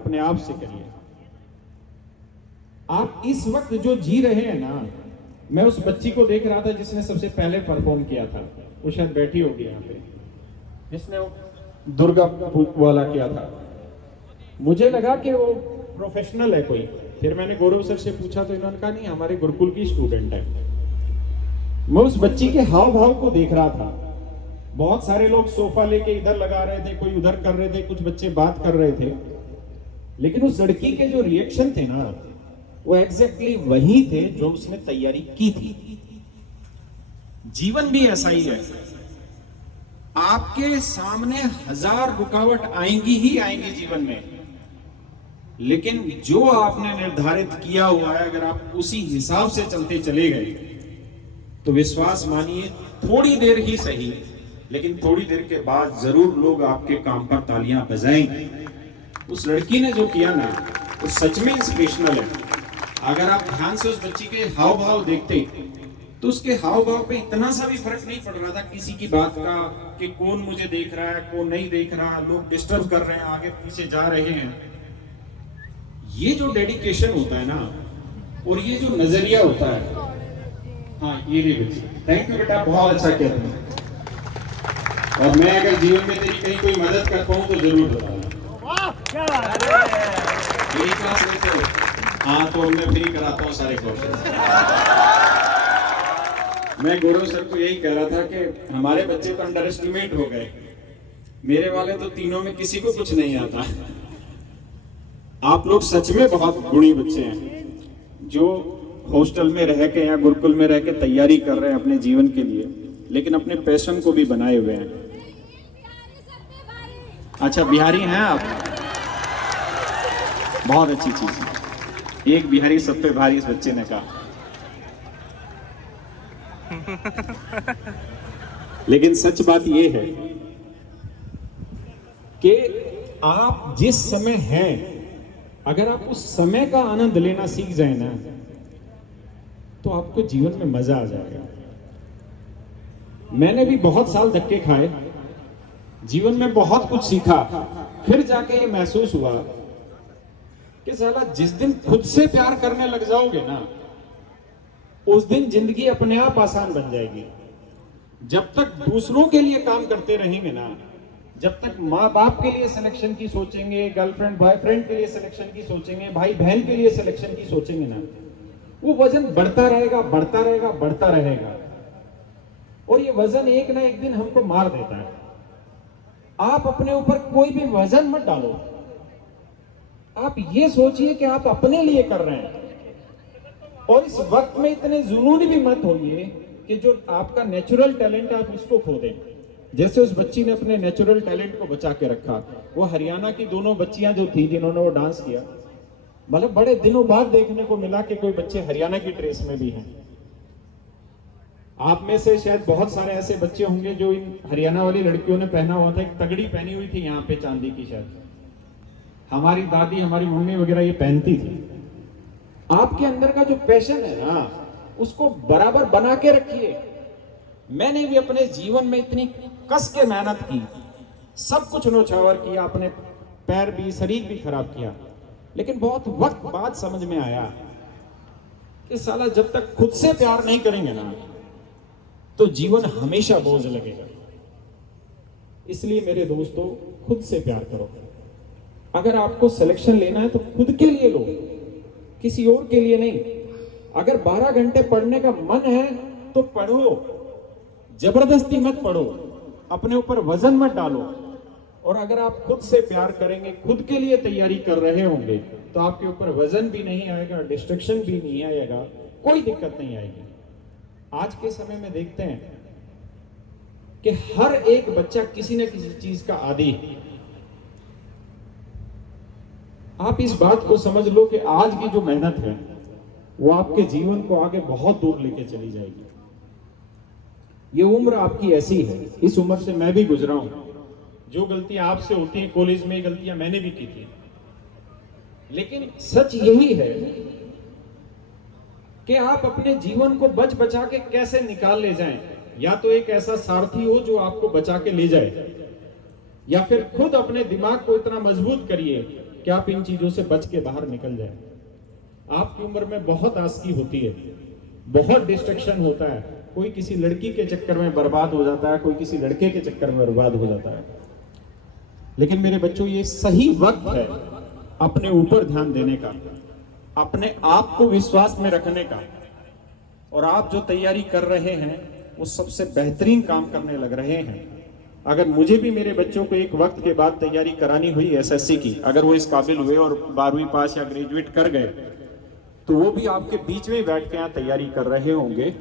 अपने आप से करिए। आप इस वक्त जो जी रहे हैं ना, मैं उस बच्ची को देख रहा था जिसने सबसे पहले परफॉर्म किया था, वो शायद बैठी होगी यहाँ पे, जिसने वो दुर्गा वाला किया था। मुझे लगा कि वो प्रोफेशनल है कोई, फिर मैंने गौरव सर से पूछा तो इन्होंने कहा नहीं, हमारे गुरुकुल की स्टूडेंट है। मैं उस बच्ची के हाव भाव को देख रहा था। बहुत सारे लोग सोफा लेके इधर लगा रहे थे, कोई उधर कर रहे थे, कुछ बच्चे बात कर रहे थे, लेकिन उस लड़की के जो रिएक्शन थे ना, वो एग्जैक्टली वही थे जो उसने तैयारी की थी। जीवन भी ऐसा ही है, आपके सामने 1000 रुकावट आएंगी ही आएंगी जीवन में, लेकिन जो आपने निर्धारित किया हुआ है, अगर आप उसी हिसाब से चलते चले गए तो विश्वास मानिए, थोड़ी देर ही सही, लेकिन थोड़ी देर के बाद जरूर लोग आपके काम पर तालियां बजाएंगे। उस लड़की ने जो किया ना, वो सच में इंस्पिरेशनल है। अगर आप ध्यान से उस बच्ची के हाव भाव देखते तो उसके हाव भाव पे इतना सा भी फर्क नहीं पड़ रहा था किसी की बात का, कि कौन मुझे देख रहा है, कौन नहीं देख रहा, लोग डिस्टर्ब कर रहे हैं, आगे पीछे जा रहे हैं। ये जो डेडिकेशन होता है ना, और ये जो नजरिया होता है, हाँ ये भी बच्ची, थैंक यू बेटा, बहुत अच्छा किया तुमने। और मैं अगर जीवन में तेरी कहीं कोई मदद कर पाऊं तो जरूर बताऊंगा। मेरी क्लास में तो हाँ, तो मैं फ्री कराता हूँ सारे कोर्सेज। मैं गौरव सर को यही कह रहा था कि हमारे बच्चे तो अंडर एस्टिमेट हो गए, मेरे वाले तो तीनों में किसी को कुछ नहीं आता। आप लोग सच में बहुत गुणी बच्चे हैं, जो हॉस्टल में रह के या गुरुकुल में रह के तैयारी कर रहे हैं अपने जीवन के लिए, लेकिन अपने पैशन को भी बनाए हुए हैं। अच्छा, बिहारी हैं आप, बहुत अच्छी चीज है। एक बिहारी सब पे भारी, इस बच्चे ने कहा। लेकिन सच बात यह है कि आप जिस समय हैं, अगर आप उस समय का आनंद लेना सीख जाए ना, तो आपको जीवन में मजा आ जाएगा। मैंने भी बहुत साल धक्के खाए, जीवन में बहुत कुछ सीखा, फिर जाके ये महसूस हुआ कि साला जिस दिन खुद से प्यार करने लग जाओगे ना, उस दिन जिंदगी अपने आप आसान बन जाएगी। जब तक दूसरों के लिए काम करते रहेंगे ना, जब तक माँ बाप के लिए सिलेक्शन की सोचेंगे, गर्लफ्रेंड बॉयफ्रेंड के लिए सिलेक्शन की सोचेंगे, भाई बहन के लिए सिलेक्शन की सोचेंगे ना, वो वजन बढ़ता रहेगा, बढ़ता रहेगा, बढ़ता रहेगा, और ये वजन एक ना एक दिन हमको मार देता है। आप अपने ऊपर कोई भी वजन मत डालो, आप ये सोचिए कि आप अपने लिए कर रहे हैं, और इस वक्त में इतने जुनूनी भी मत होइए कि जो आपका नेचुरल टैलेंट है आप इसको खो दें। जैसे उस बच्ची ने अपने नेचुरल टैलेंट को बचा के रखा। वो हरियाणा की दोनों बच्चियां जो थी जिन्होंने वो डांस किया, मतलब बड़े दिनों बाद देखने को मिला कि कोई बच्चे हरियाणा की ड्रेस में भी हैं। आप में से शायद बहुत सारे ऐसे बच्चे होंगे जो इन हरियाणा वाली लड़कियों ने पहना हुआ था, एक तगड़ी पहनी हुई थी यहाँ पे चांदी की, शायद हमारी दादी हमारी मम्मी वगैरह ये पहनती थी। आपके अंदर का जो पैशन है ना, उसको बराबर बना के रखिए। मैंने भी अपने जीवन में इतनी कस के मेहनत की, सब कुछ नौछावर किया, अपने पैर भी शरीर भी खराब किया, लेकिन बहुत वक्त बाद समझ में आया कि साला जब तक खुद से प्यार नहीं करेंगे ना, तो जीवन हमेशा बोझ लगेगा। इसलिए मेरे दोस्तों, खुद से प्यार करो। अगर आपको सिलेक्शन लेना है तो खुद के लिए लो, किसी और के लिए नहीं। अगर 12 घंटे पढ़ने का मन है तो पढ़ो, जबरदस्ती मत पढ़ो, अपने ऊपर वजन मत डालो। और अगर आप खुद से प्यार करेंगे, खुद के लिए तैयारी कर रहे होंगे, तो आपके ऊपर वजन भी नहीं आएगा, डिस्ट्रैक्शन भी नहीं आएगा, कोई दिक्कत नहीं आएगी। आज के समय में देखते हैं कि हर एक बच्चा किसी न किसी चीज का आदी है। आप इस बात को समझ लो कि आज की जो मेहनत है वो आपके जीवन को आगे बहुत दूर लेके चली जाएगी। ये उम्र आपकी ऐसी है, इस उम्र से मैं भी गुजरा हूं। जो गलतियां आपसे होती हैं कॉलेज में, गलतियां मैंने भी की थी, लेकिन सच यही है कि आप अपने जीवन को बच बचा के कैसे निकाल ले जाएं। या तो एक ऐसा सारथी हो जो आपको बचा के ले जाए, या फिर खुद अपने दिमाग को इतना मजबूत करिए कि आप इन चीजों से बच के बाहर निकल जाए। आपकी उम्र में बहुत आसकी होती है, बहुत डिस्ट्रैक्शन होता है, कोई किसी लड़की के चक्कर में बर्बाद हो जाता है, कोई किसी लड़के के चक्कर में बर्बाद हो जाता है। लेकिन मेरे बच्चों, ये सही वक्त है अपने ऊपर ध्यान देने का, अपने आप को विश्वास में रखने का। और आप जो तैयारी कर रहे हैं वो सबसे बेहतरीन काम करने लग रहे हैं। अगर मुझे भी मेरे बच्चों को एक वक्त के बाद तैयारी करानी हुई एसएससी की, अगर वो इस काबिल हुए और 12वीं पास या ग्रेजुएट कर गए, तो वो भी आपके बीच में बैठ के यहाँ तैयारी कर रहे होंगे।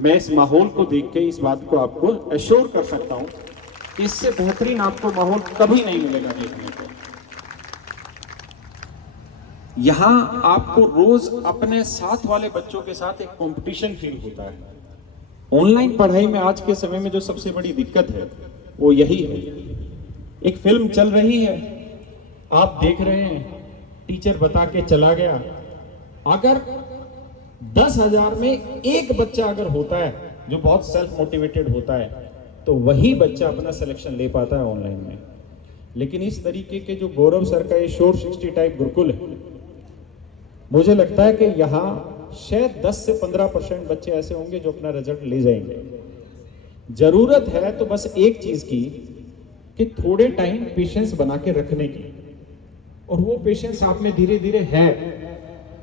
मैं इस माहौल को देख के इस बात को आपको एश्योर कर सकता हूँ कि इससे बेहतरीन आपको माहौल कभी नहीं मिलेगा देखने को। यहाँ आपको रोज अपने साथ वाले बच्चों के साथ एक कंपटीशन फील होता है। ऑनलाइन पढ़ाई में आज के समय में जो सबसे बड़ी दिक्कत है वो यही है। एक फिल्म चल रही है, आप देख रहे हैं, टीचर बता के चला गया, अगर 10,000 में एक बच्चा अगर होता है जो बहुत सेल्फ मोटिवेटेड होता है, तो वही बच्चा अपना सिलेक्शन ले पाता है ऑनलाइन में। लेकिन इस तरीके के जो गौरव सर का ये श्योर 60 टाइप गुरुकुल है, मुझे लगता है कि यहाँ शायद 10 से 15% बच्चे ऐसे होंगे जो अपना रिजल्ट ले जाएंगे। जरूरत है तो बस एक चीज की, कि थोड़े टाइम पेशेंस बना के रखने की, और वो पेशेंस आप में धीरे धीरे है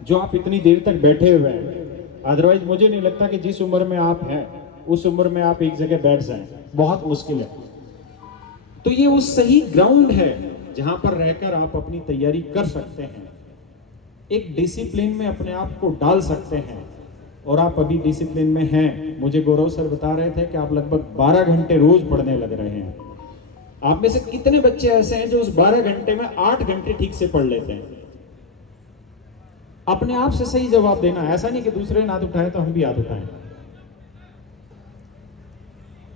जो आप इतनी देर तक बैठे हुए हैं। अदरवाइज मुझे नहीं लगता कि जिस उम्र में आप हैं उस उम्र में आप एक जगह बैठ जाएं, बहुत मुश्किल है। तो ये वो सही ग्राउंड है जहां पर रहकर आप अपनी तैयारी कर सकते हैं, एक डिसिप्लिन में अपने आप को डाल सकते हैं। और आप अभी डिसिप्लिन में हैं। मुझे गौरव सर बता रहे थे कि आप लगभग 12 घंटे रोज पढ़ने लग रहे हैं। आप में से कितने बच्चे ऐसे हैं जो उस 12 घंटे में 8 घंटे ठीक से पढ़ लेते हैं? अपने आप से सही जवाब देना, ऐसा नहीं कि दूसरे हाथ उठाए तो हम भी हाथ उठाएं।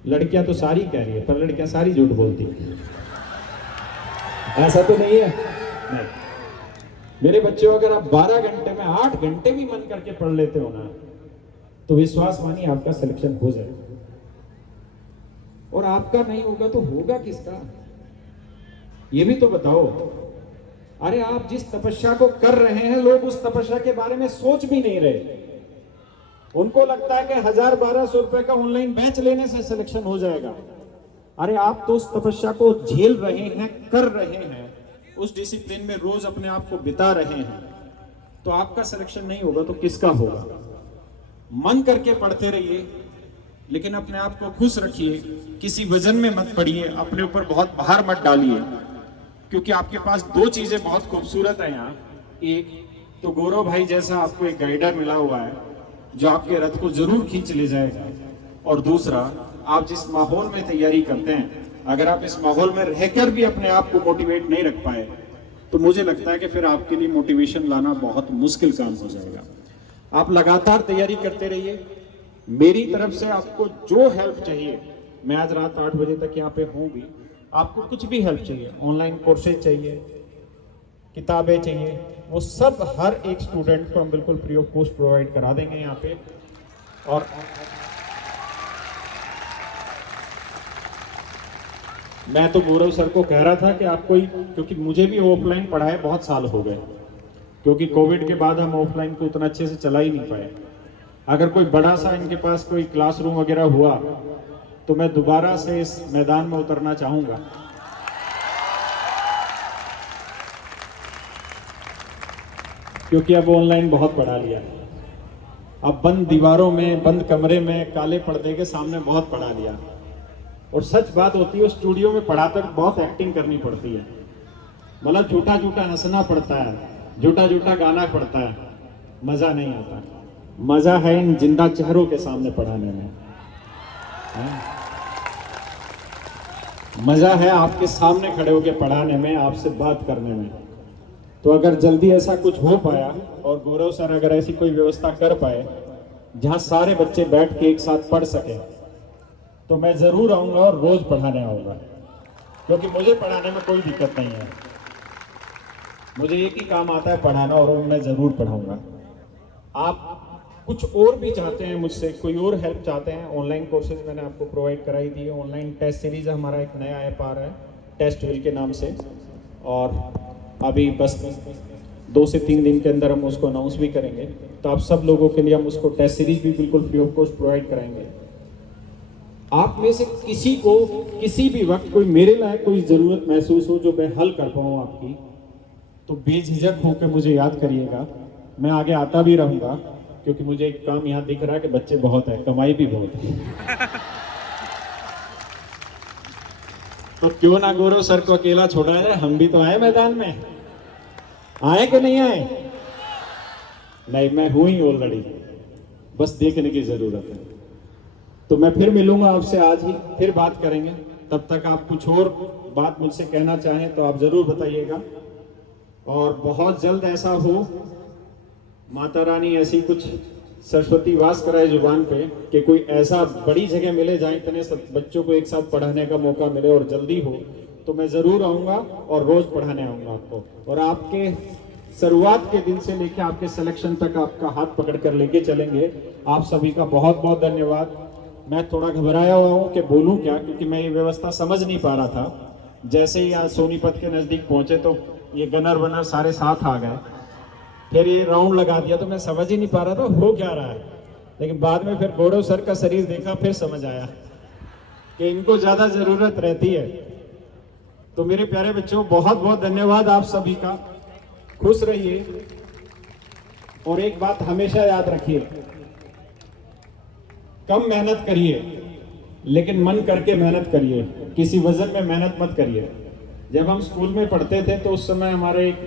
लड़कियां तो सारी कह रही है, पर लड़कियां सारी झूठ बोलती है, ऐसा तो नहीं है। नहीं, मेरे बच्चों, अगर आप 12 घंटे में 8 घंटे भी मन करके पढ़ लेते हो ना, तो विश्वास मानिए आपका सिलेक्शन हो जाएगा। और आपका नहीं होगा तो होगा किसका, ये भी तो बताओ। अरे आप जिस तपस्या को कर रहे हैं, लोग उस तपस्या के बारे में सोच भी नहीं रहे। उनको लगता है कि 1000-1200 रुपए का ऑनलाइन बैच लेने से सिलेक्शन हो जाएगा। अरे आप तो उस तपस्या को झेल रहे हैं, कर रहे हैं, उस डिसिप्लिन में रोज अपने आप को बिता रहे हैं। तो आपका सिलेक्शन नहीं होगा तो किसका होगा? मन करके पढ़ते रहिए, लेकिन अपने आप को खुश रखिए, किसी वजन में मत पड़िए, अपने ऊपर बहुत भार मत डालिए, क्योंकि आपके पास 2 चीजें बहुत खूबसूरत है यहाँ। एक तो गौरव भाई जैसा आपको एक गाइडर मिला हुआ है जो आपके रथ को जरूर खींच ले जाएगा, और दूसरा, आप जिस माहौल में तैयारी करते हैं, अगर आप इस माहौल में रहकर भी अपने आप को मोटिवेट नहीं रख पाए, तो मुझे लगता है कि फिर आपके लिए मोटिवेशन लाना बहुत मुश्किल काम हो जाएगा। आप लगातार तैयारी करते रहिए। मेरी तरफ से आपको जो हेल्प चाहिए, मैं आज रात 8 बजे तक यहाँ पे हूँ भी, आपको कुछ भी हेल्प चाहिए, ऑनलाइन कोर्सेज चाहिए, किताबें चाहिए, वो सब हर एक स्टूडेंट को हम बिल्कुल फ्री ऑफ कॉस्ट प्रोवाइड करा देंगे यहाँ पे। और मैं तो गौरव सर को कह रहा था कि आप कोई, क्योंकि मुझे भी ऑफलाइन पढ़ाए बहुत साल हो गए, क्योंकि कोविड के बाद हम ऑफलाइन को उतना अच्छे से चला ही नहीं पाए। अगर कोई बड़ा सा इनके पास कोई क्लासरूम वगैरह हुआ तो मैं दोबारा से इस मैदान में उतरना चाहूंगा। क्योंकि अब ऑनलाइन बहुत पढ़ा लिया, अब बंद दीवारों में, बंद कमरे में, काले पर्दे के सामने बहुत पढ़ा लिया। और सच बात होती है, स्टूडियो में पढ़ाते बहुत एक्टिंग करनी पड़ती है, मतलब झूठा झूठा हंसना पड़ता है, झूठा झूठा गाना पड़ता है, मजा नहीं आता। मजा है इन जिंदा चेहरों के सामने पढ़ाने में, मजा है आपके सामने खड़े होकर पढ़ाने में, आपसे बात करने में। तो अगर जल्दी ऐसा कुछ हो पाया और गौरव सर अगर ऐसी कोई व्यवस्था कर पाए जहां सारे बच्चे बैठ के एक साथ पढ़ सके, तो मैं जरूर आऊंगा और रोज पढ़ाने आऊंगा, क्योंकि मुझे पढ़ाने में कोई दिक्कत नहीं है। मुझे एक ही काम आता है, पढ़ाना, और मैं जरूर पढ़ाऊंगा। आप कुछ और भी चाहते हैं मुझसे, कोई और हेल्प चाहते हैं, ऑनलाइन कोर्सेज मैंने आपको प्रोवाइड कराई दी है। ऑनलाइन टेस्ट सीरीज हमारा एक नया ऐप आ रहा है, टेस्ट विल के नाम से, और अभी बस 2 से 3 दिन के अंदर हम उसको अनाउंस भी करेंगे। तो आप सब लोगों के लिए हम उसको टेस्ट सीरीज भी बिल्कुल फ्री ऑफ कॉस्ट प्रोवाइड कराएंगे। आप में से किसी को किसी भी वक्त कोई मेरे लायक कोई ज़रूरत महसूस हो जो मैं हल कर पाऊँ आपकी, तो बेझिझक होकर मुझे याद करिएगा। मैं आगे आता भी रहूँगा, क्योंकि मुझे एक काम यहाँ दिख रहा है कि बच्चे बहुत हैं, कमाई भी बहुत है। तो क्यों ना गौरव सर को अकेला छोड़ा जाए, हम भी तो आए मैदान में। आए कि नहीं आए? नहीं, मैं हूं ही ऑलरेडी, बस देखने की जरूरत है। तो मैं फिर मिलूंगा आपसे आज ही, फिर बात करेंगे। तब तक आप कुछ और बात मुझसे कहना चाहें तो आप जरूर बताइएगा। और बहुत जल्द ऐसा हो, माता रानी ऐसी कुछ सरस्वती वास कराए जुबान पे कि कोई ऐसा बड़ी जगह मिले जहाँ इतने सब बच्चों को एक साथ पढ़ाने का मौका मिले और जल्दी हो, तो मैं ज़रूर आऊँगा और रोज़ पढ़ाने आऊँगा आपको। और आपके शुरुआत के दिन से लेकर आपके सिलेक्शन तक आपका हाथ पकड़ कर लेके चलेंगे। आप सभी का बहुत बहुत धन्यवाद। मैं थोड़ा घबराया हुआ हूँ कि बोलूँ क्या, क्योंकि मैं ये व्यवस्था समझ नहीं पा रहा था। जैसे ही आज सोनीपत के नज़दीक पहुँचे तो ये गनर वनर सारे साथ आ गए, फिर ये राउंड लगा दिया, तो मैं समझ ही नहीं पा रहा था हो क्या रहा है। लेकिन बाद में फिर गौरव सर का शरीर देखा, फिर समझ आया कि इनको ज़्यादा ज़रूरत रहती है। तो मेरे प्यारे बच्चों, बहुत बहुत धन्यवाद आप सभी का। खुश रहिए और एक बात हमेशा याद रखिए, कम मेहनत करिए लेकिन मन करके मेहनत करिए, किसी वजन में मेहनत मत करिए। जब हम स्कूल में पढ़ते थे तो उस समय हमारे एक